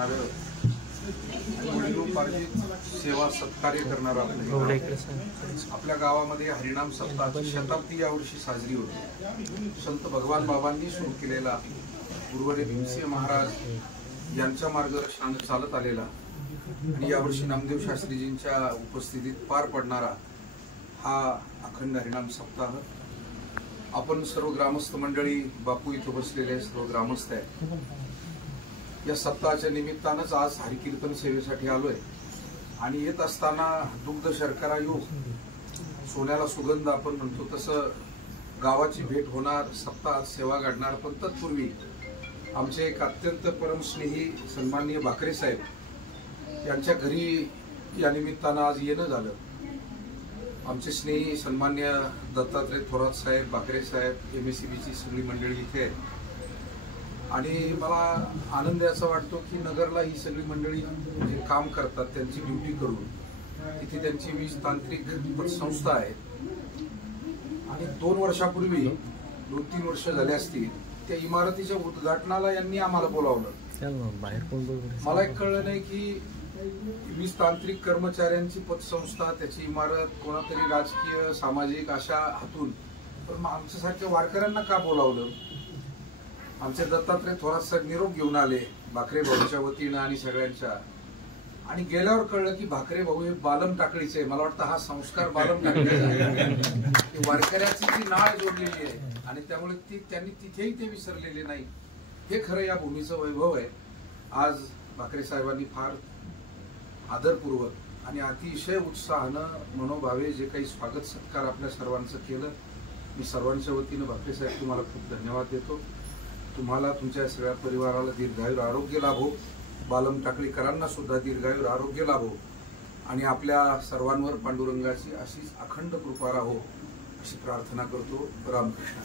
असणारं वडिलोपार्जित सेवा सत्कार्य करणारा आपल्या गावामध्ये हरिनाम सप्ताहाची शताब्दी यावर्षी साजरी होती। संत भगवान बाबांनी सुरू केलेला गुरुवर्य भीमसिंह महाराज यांच्या मार्गदर्शनाने चालत आलेला आणि यावर्षी नामदेव शास्त्रीजींच्या उपस्थितीत पार पडणारा हा अखंड हरिनाम सप्ताह आपण सर्व ग्रामस्थ मंडळी, बापू इथं बसलेले सर्व ग्रामस्थ आहेत, या सप्ताहाच्या निमित्तानंच आज हरिकीर्तन सेवेसाठी आलोय। आणि येत असताना दुग्ध शर्करा योग, सोन्याला सुगंध आपण म्हणतो तसं गावाची भेट होणार, सप्ताहात सेवा घडणार। पण तत्पूर्वी आमचे एक अत्यंत परमस्नेही सन्माननीय भाकरे साहेब यांच्या घरी या निमित्तानं आज येणं झालं। आमचे स्नेही सन्मान्य दत्तात्रय थोरात साहेब, भाकरे साहेब, MSCBची सगळी मंडळी इथे आहे आणि मला आनंद असा वाटतो की नगरला ही सगळी मंडळी जे काम करतात त्यांची ड्युटी करून इथे त्यांची 20 तांत्रिक संस्था आहे आणि 2 वर्षापूर्वी 2-3 वर्ष झाले असतील त्या इमारतीच्या उद्घाटनाला यांनी आम्हाला बोलावलं। मला एक कळलं नाही की 20 तांत्रिक कर्मचाऱ्यांची पतसंस्था, त्याची इमारत कोणातरी राजकीय सामाजिक अशा हातून, पण आमच्यासारख्या वारकऱ्यांना का बोलावलं? आमचे दत्तात्रय थोरात साहेब निरोप घेऊन आले भाकरे भाऊच्या वतीनं आणि सगळ्यांच्या, आणि गेल्यावर कळलं की भाकरे भाऊ हे बालम टाकळीचे। मला वाटतं हा संस्कार बालम टाकळीचा आहे, वारकऱ्याची जी नाळ जोडलेली आहे आणि त्यामुळे त्यांनी तिथेही ते विसरलेले नाही। हे खरं या भूमीचं वैभव आहे। आज भाकरे साहेबांनी फार आदरपूर्वक आणि अतिशय उत्साहानं मनोभावे जे काही स्वागत सत्कार आपल्या सर्वांचं केलं, मी सर्वांच्या वतीनं भाकरे साहेब तुम्हाला खूप धन्यवाद देतो। तुम्हाला तुमच्या सगळ्या परिवाराला दीर्घायू आरोग्य लाभो, बालम टाकळीकरांना सुद्धा दीर्घायू आरोग्य लाभो आणि आपल्या सर्वांवर पांडुरंगाची अशीच अखंड कृपा राहो अशी प्रार्थना करतो। रामकृष्ण।